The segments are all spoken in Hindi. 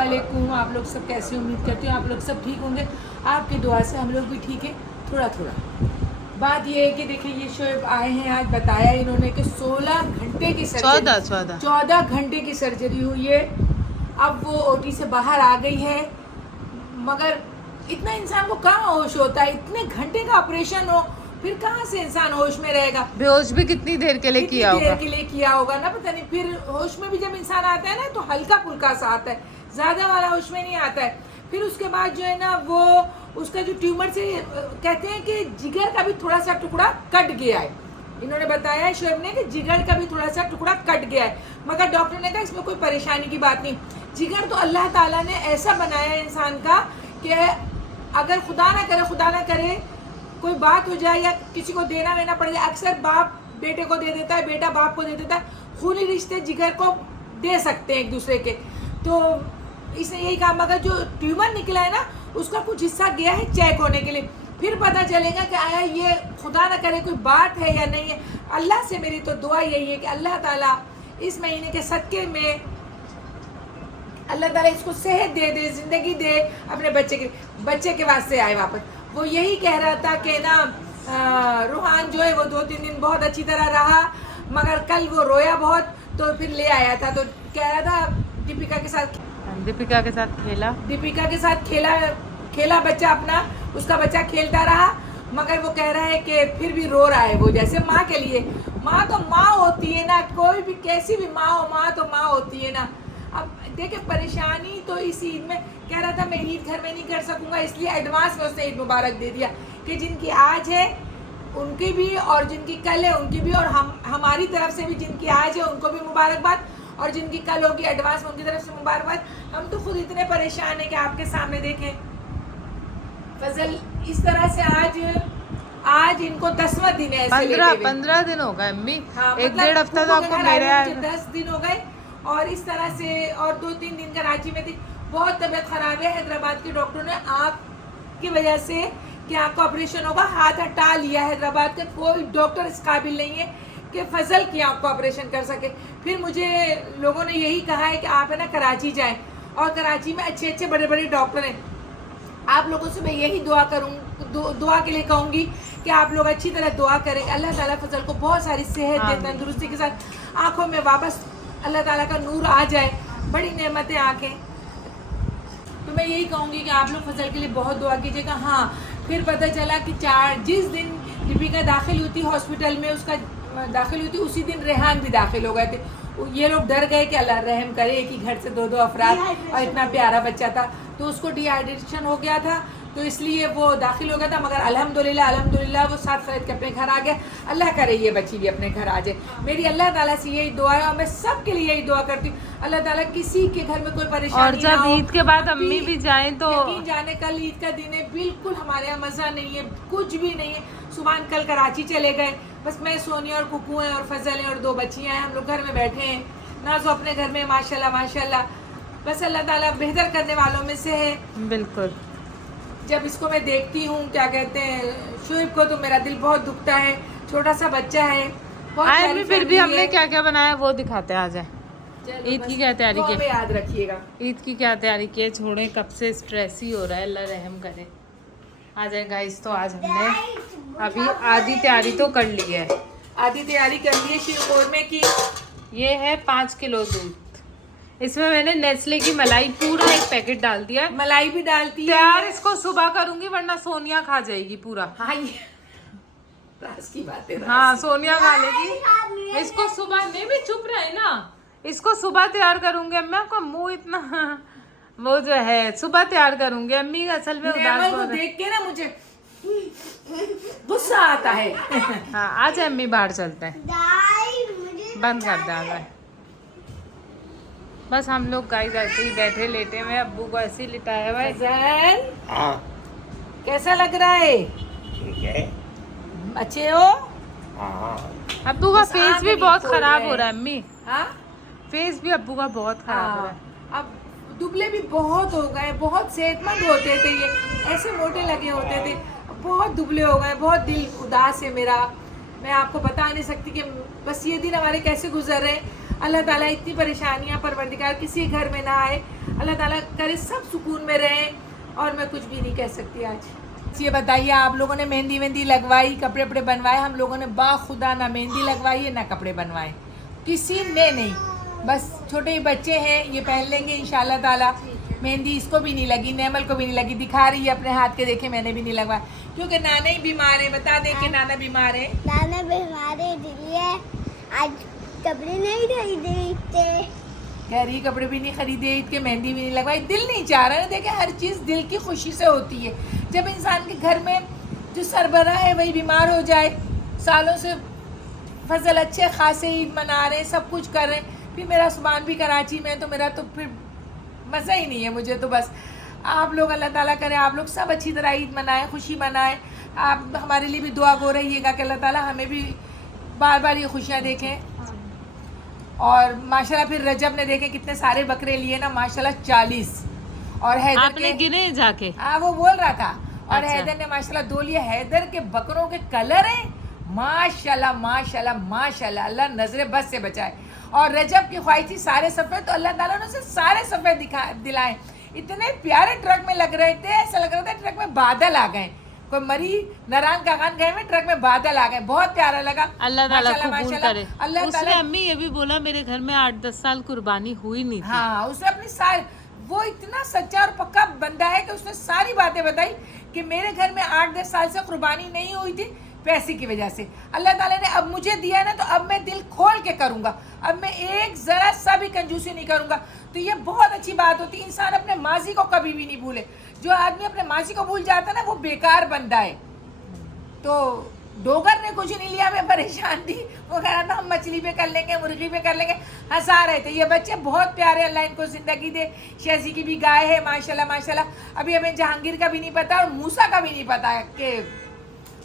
वालेकुम। आप लोग सब कैसे, उम्मीद करती हूँ आप लोग सब ठीक होंगे। आपकी दुआ से हम लोग भी ठीक है, थोड़ा थोड़ा। बात ये है कि देखिए ये शोएब आए हैं, आज बताया इन्होंने कि 16 घंटे की सर्जरी, 14 घंटे की सर्जरी हुई है। अब वो ओटी से बाहर आ गई है, मगर इतना इंसान को कहाँ होश होता है, इतने घंटे का ऑपरेशन हो फिर कहाँ से इंसान होश में रहेगा। बेहोश भी कितनी देर के लिए किया होगा, के लिए किया होगा ना, पता नहीं। फिर होश में भी जब इंसान आता है ना तो हल्का फुल्का सा आता है, ज्यादा वाला होश में नहीं आता है। फिर उसके बाद जो है ना वो उसका जो ट्यूमर से कहते हैं कि जिगर का भी थोड़ा सा टुकड़ा कट गया है। इन्होंने बताया है शोएब ने कि जिगर का भी थोड़ा सा टुकड़ा कट गया है, मगर डॉक्टर ने कहा इसमें कोई परेशानी की बात नहीं। जिगर तो अल्लाह ताला ने ऐसा बनाया है इंसान का कि अगर खुदा ना करे कोई बात हो जाए या किसी को देना वेना पड़ जाए, अक्सर बाप बेटे को दे देता है, बेटा बाप को दे देता है। खूनी रिश्ते जिगर को दे सकते हैं एक दूसरे के। तो इसने यही कहा, मगर जो ट्यूमर निकला है ना उसका कुछ हिस्सा गया है चेक होने के लिए, फिर पता चलेगा कि आया ये खुदा ना करे कोई बात है या नहीं है। अल्लाह से मेरी तो दुआ यही है कि अल्लाह ताला इस महीने के सदके में अल्लाह ताला इसको सेहत दे, जिंदगी दे, अपने बच्चे के वास्ते आए वापस। वो यही कह रहा था कि ना रूहान जो है वो 2-3 दिन बहुत अच्छी तरह रहा, मगर कल वो रोया बहुत, तो फिर ले आया था। तो कह रहा था दीपिका के साथ खेला बच्चा अपना, उसका बच्चा खेलता रहा, मगर वो कह रहा है कि फिर भी रो रहा है वो, जैसे माँ के लिए। माँ तो माँ होती है ना, कोई भी कैसी भी माँ हो, माँ तो माँ होती है ना। अब देखिए परेशानी तो इस ईद में कह रहा था मैं ईद घर में नहीं कर सकूंगा, इसलिए एडवांस में उसने ईद मुबारक दे दिया कि जिनकी आज है उनकी भी और जिनकी कल है उनकी भी, और हमारी तरफ से भी जिनकी आज है उनको भी मुबारकबाद, और जिनकी कल होगी एडवांस में उनकी तरफ से मुबारकबाद। हम तो खुद इतने परेशान हैं कि आपके सामने देखें फजल इस तरह से आज इनको 10वां दिन है, 15 दिन हो गए अम्मी। हाँ, 1-1.5 हफ्ता तो आपको मेरे 10 दिन हो गए, और इस तरह से और 2-3 दिन कराची में थी। बहुत तबीयत खराब है। हैदराबाद के डॉक्टर ने आँख की वजह से कि आँख का ऑपरेशन होगा, हाथ हटा लिया। हैदराबाद का कोई डॉक्टर इस काबिल नहीं है कि फजल की आँख का ऑपरेशन कर सके। फिर मुझे लोगों ने यही कहा है कि आप है ना कराची जाएं, और कराची में अच्छे बड़े डॉक्टर हैं। आप लोगों से मैं यही दुआ के लिए कहूँगी कि आप लोग अच्छी तरह दुआ करें, अल्लाह ताला फजल को बहुत सारी सेहत दे, तंदुरुस्ती के साथ आँखों में वापस अल्लाह ताला का नूर आ जाए। बड़ी नेमतें आंखें। तो मैं यही कहूँगी कि आप लोग फजल के लिए बहुत दुआ कीजिएगा। हाँ, फिर पता चला कि जिस दिन दीपिका दाखिल हुई थी हॉस्पिटल में, उसका दाखिल हुई थी उसी दिन रेहान भी दाखिल हो गए थे। ये लोग डर गए कि अल्लाह रहम करे, एक ही घर से 2 अफराद, और इतना प्यारा बच्चा था, तो उसको डिहाइड्रेशन हो गया था, तो इसलिए वो दाखिल हो गया था। मगर अल्हम्दुलिल्लाह वो 7 फरवरी के अपने घर आ गया। अल्लाह करे ये बच्ची भी अपने घर आ जाए। मेरी अल्लाह ताला से यही दुआ है, और मैं सब के लिए यही दुआ करती हूँ अल्लाह ताला किसी के घर में कोई परेशानी और जब ईद के बाद अम्मी भी जाएं तो यकीन जाने कल ईद का दिन है, बिल्कुल हमारे यहाँ मज़ा नहीं है, कुछ भी नहीं है। सुबह कल कराची चले गए, बस मैं सोनिया और कुकू हैं और फजल हैं और 2 बच्चियाँ हैं, हम लोग घर में बैठे हैं। नाज़ो अपने घर में माशाल्लाह, बस अल्लाह ताला बेहतर करने वालों में से है। बिल्कुल। जब इसको मैं देखती हूँ क्या कहते हैं शोएब को, तो मेरा दिल बहुत दुखता है। छोटा सा बच्चा है, बहुत फिर भी हमने क्या क्या बनाया वो दिखाते हैं। आ जाए ईद की क्या तैयारी की, याद रखिएगा ईद की क्या तैयारी की है। छोड़े कब से स्ट्रेस ही हो रहा है, अल्लाह रहम करे। आ जाए गाइस, तो आज हमने अभी आधी तैयारी तो कर ली है, शीरकोरमे की। ये है 5 किलो दूध, इसमें मैंने नेस्ले की मलाई पूरा 1 पैकेट डाल दिया है। मलाई भी डालती है यार, इसको सुबह करूंगी वरना सोनिया खा जाएगी पूरा। हाँ, ये राज की बात है। हाँ, सोनिया खा लेगी इसको सुबह। नहीं भी चुप रहे ना, इसको सुबह तैयार करूंगी। अम्मी आपका मुंह इतना वो जो है, सुबह तैयार करूंगी। अम्मी असल में उदास को देख के ना मुझे गुस्सा आता है। हाँ, आज अम्मी बाहर चलते हैं, बंद कर दे। बस हम लोग गाइस ऐसे ही बैठे लेटे हुए, अब्बू को ऐसे ही लिटाया हुआ है। हाँ, कैसा लग रहा है? ठीक है, अच्छे हो? हाँ। अब्बू का फेस भी बहुत खराब हो रहा है अम्मी। हाँ, फेस भी अब्बू का बहुत खराब हो रहा है। अब दुबले भी बहुत हो गए, बहुत सेहतमंद होते थे ये, ऐसे मोटे लगे होते थे, बहुत दुबले हो गए, बहुत दिल उदास है मेरा। मैं आपको बता नहीं सकती कि बस ये दिन हमारे कैसे गुजर रहे हैं। अल्लाह ताला इतनी परेशानियाँ परवरदिगार किसी घर में ना आए, अल्लाह ताला करे सब सुकून में रहें। और मैं कुछ भी नहीं कह सकती आज। ये बताइए, आप लोगों ने मेहंदी वेहंदी लगवाई, कपड़े वपड़े बनवाए? हम लोगों ने बाखुदा ना मेहंदी लगवाई है ना कपड़े बनवाए, किसी ने नहीं। बस छोटे ही बच्चे हैं, ये पहन लेंगे इंशाल्लाह ताला। मेहंदी इसको भी नहीं लगी, नेमल को भी नहीं लगी, दिखा रही है अपने हाथ के, देखे मैंने भी नहीं लगवाया क्योंकि नाना ही बीमार है। बता दें कि नाना बीमार है। नाना बीमार है इसलिए आज कपड़े नहीं खरीदे, कह रही कपड़े भी नहीं खरीदे, ईद के मेहंदी भी नहीं लगवाई, दिल नहीं चाह रहा है। देखे हर चीज़ दिल की खुशी से होती है। जब इंसान के घर में जो सरबराह है वही बीमार हो जाए, सालों से फजल अच्छे खासे ईद मना रहे हैं, सब कुछ कर रहे हैं, फिर मेरा सुबान भी कराची में, तो मेरा तो फिर मज़ा ही नहीं है मुझे। तो बस आप लोग अल्लाह ताला करे आप लोग सब अच्छी तरह ईद मनाएं, खुशी मनाएं। आप हमारे लिए भी दुआ गो रहिएगा कि अल्लाह ताला हमें भी बार बार ये खुशियाँ देखें। और माशाल्लाह फिर रजब ने देखे कितने सारे बकरे लिए ना, माशाल्लाह 40। और हैदर आपने गिने जाके? हाँ, वो बोल रहा था। और अच्छा। हैदर ने माशाल्लाह 2 लिए। हैदर के बकरों के कलर हैं माशाल्लाह माशाल्लाह माशाल्लाह, अल्लाह नजरे बस से बचाए। और रजब की ख्वाहिश थी सारे सफ़ेद, तो अल्लाह ताला ने उसे सारे सफ़ेद दिलाए। इतने प्यारे ट्रक में लग रहे थे, ऐसा लग रहा था ट्रक में बादल आ गए। कोई मरी नारायण कागान गए में ट्रक में बादल आ गए, बहुत प्यारा लगा। अल्लाह ताला माशाल्लाह, कबूल माशाल्लाह, करे। अल्लाह उसने ताला। अम्मी ये भी बोला मेरे घर में 8-10 साल कुर्बानी हुई नहीं थी। हाँ, उसने अपनी सारी, वो इतना सच्चा और पक्का बंदा है कि उसने सारी बातें बताई कि मेरे घर में 8-10 साल से कुर्बानी नहीं हुई थी पैसे की वजह से। अल्लाह ताला ने अब मुझे दिया ना, तो अब मैं दिल खोल के करूँगा, अब मैं एक ज़रा सा भी कंजूसी नहीं करूँगा। तो ये बहुत अच्छी बात होती है, इंसान अपने माजी को कभी भी नहीं भूले। जो आदमी अपने माजी को भूल जाता है ना, वो बेकार बंदा है। तो डोगर ने कुछ नहीं लिया, मैं परेशान थी। वो कह रहा था हम मछली पे कर लेंगे, मुर्गी पे कर लेंगे, हंसा रहे थे। ये बच्चे बहुत प्यारे, अल्लाह इनको ज़िंदगी दे। शेजी की भी गाय है माशाल्लाह माशाल्लाह। अभी हमें जहांगीर का भी नहीं पता और मूसा का भी नहीं पता है कि,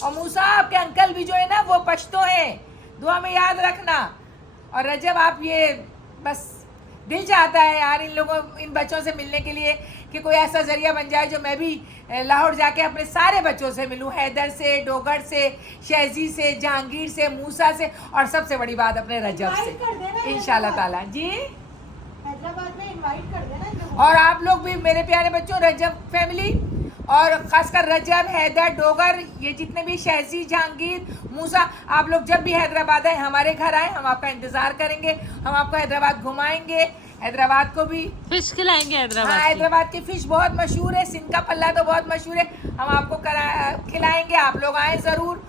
और मूसा आपके अंकल भी जो है ना वो पश्तो हैं, दुआ में याद रखना। और रजब आप ये बस दिल चाहता है यार इन लोगों, इन बच्चों से मिलने के लिए कि कोई ऐसा जरिया बन जाए जो मैं भी लाहौर जाके अपने सारे बच्चों से मिलूं, हैदर से, डोगर से, शेजी से, जहांगीर से, मूसा से, और सबसे बड़ी बात अपने रजब से इंशाल्लाह ताला। जी हैदराबाद में इनवाइट कर देना। और आप लोग भी मेरे प्यारे बच्चों, रजब फैमिली और ख़ासकर रजब, हैदर, डोगर, ये जितने भी शेजी, जहांगीर, मूसा, आप लोग जब भी हैदराबाद आए, हमारे घर आए, हम आपका इंतज़ार करेंगे। हम आपको हैदराबाद घुमाएंगे, हैदराबाद को भी फिश खिलाएंगे हैदराबाद हाँ, की। हैदराबाद की फ़िश बहुत मशहूर है, सिंध का पल्ला तो बहुत मशहूर है। हम आपको खिलाएंगे, आप लोग आएँ ज़रूर।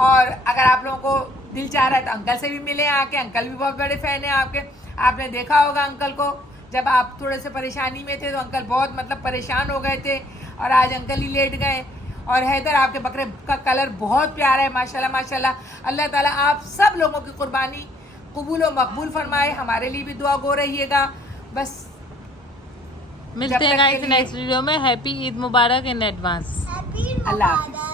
और अगर आप लोगों को दिल चाह रहा है तो अंकल से भी मिले आके, अंकल भी बहुत बड़े फ़ैन हैं आपके। आपने देखा होगा अंकल को, जब आप थोड़े से परेशानी में थे तो अंकल बहुत मतलब परेशान हो गए थे, और आज अंकल ही लेट गए। और हैदर, आपके बकरे का कलर बहुत प्यारा है माशाल्लाह माशाल्लाह। अल्लाह ताला आप सब लोगों की कुर्बानी कबूल और मकबूल फरमाए। हमारे लिए भी दुआ गो रहिएगा। बस मिलते हैं गाइस नेक्स्ट वीडियो में। हैप्पी ईद मुबारक इन एडवांस। हैप्पी अल्लाह हाफिज़।